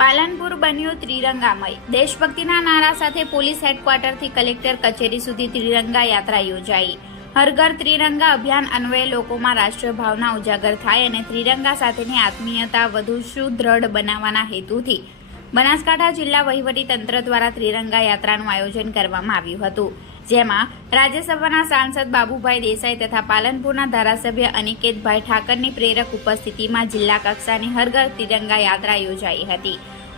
પાલનપુર બન્યું ત્રિરંગામય. દેશભક્તિના નારા સાથે પોલીસ હેડક્વાર્ટરથી કલેક્ટર કચેરી સુધી ત્રિરંગા યાત્રા યોજાઈ. હર ઘર ત્રિરંગા અભિયાન અન્વયે લોકોમાં રાષ્ટ્રીય ભાવના ઉજાગર થાય અને ત્રિરંગા સાથેની આત્મીયતા વધુ સુદૃઢ બનાવવાના હેતુથી બનાસકાંઠા જિલ્લા વહીવટી તંત્ર દ્વારા ત્રિરંગા યાત્રાનું આયોજન કરવામાં આવ્યું હતું, જેમાં રાજ્યસભાના સાંસદ બાબુભાઈ દેસાઈ તથા પાલનપુરના ધારાસભ્ય અનિકેતભાઈ ઠાકરની પ્રેરક ઉપસ્થિતિમાં જિલ્લા કક્ષાની હરઘર ત્રિરંગા યાત્રા યોજાઈ હતી.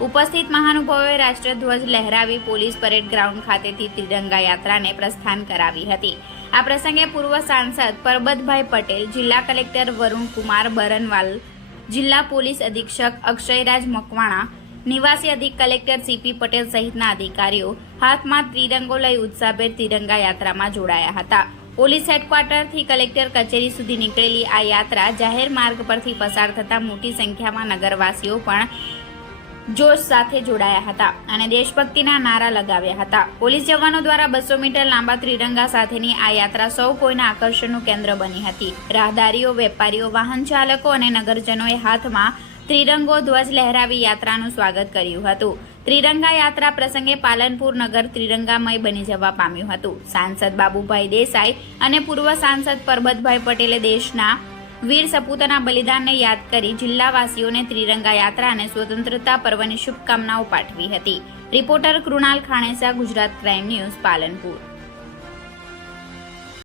ઉપસ્થિત મહાનુભાવોએ રાષ્ટ્રધ્વજ લહેરાવી પોલીસ પરેડ ગ્રાઉન્ડ ખાતેથી ત્રિરંગા યાત્રાને પ્રસ્થાન કરાવી હતી. આ પ્રસંગે પૂર્વ સાંસદ પરબતભાઈ પટેલ, જિલ્લા કલેક્ટર વરુણ કુમાર બરનવાલ, જિલ્લા પોલીસ અધિક્ષક અક્ષયરાજ મકવાણા નિવાસી અધિક કલેક્ટર સીપી પટેલ સહિતના અધિકારીઓ હાથમાં ત્રિરંગો લઈ ઉત્સાહભેર તિરંગા યાત્રામાં જોડાયા હતા. પોલીસ હેડક્વાર્ટરથી કલેક્ટર કચેરી સુધી નીકળેલી આ યાત્રા જાહેર માર્ગ પરથી પસાર થતા મોટી સંખ્યામાં નગરવાસીઓ પણ જોશ સાથે જોડાયા હતા અને દેશભક્તિના નારા લગાવ્યા હતા. પોલીસ જવાનો દ્વારા બસો મીટર લાંબા ત્રિરંગા સાથેની આ યાત્રા સૌ કોઈના આકર્ષણનું કેન્દ્ર બની હતી. રાહદારીઓ, વેપારીઓ, વાહન ચાલકો અને નગરજનોએ હાથમાં ત્રિરંગો ધ્વજ લહેરાવી યાત્રાનું સ્વાગત કર્યું હતું. ત્રિરંગા યાત્રા પ્રસંગે પાલનપુર નગર ત્રિરંગામય બની જવા પામ્યું હતું. સાંસદ બાબુભાઈ દેસાઈ અને પૂર્વ સાંસદ પરબતભાઈ પટેલે દેશના વીર સપૂતોના બલિદાનને યાદ કરી જિલ્લાવાસીઓને ત્રિરંગા યાત્રા અને સ્વતંત્રતા પર્વની શુભકામનાઓ પાઠવી હતી. Reporter Krunal Khanesa, Gujarat crime news, Palanpur.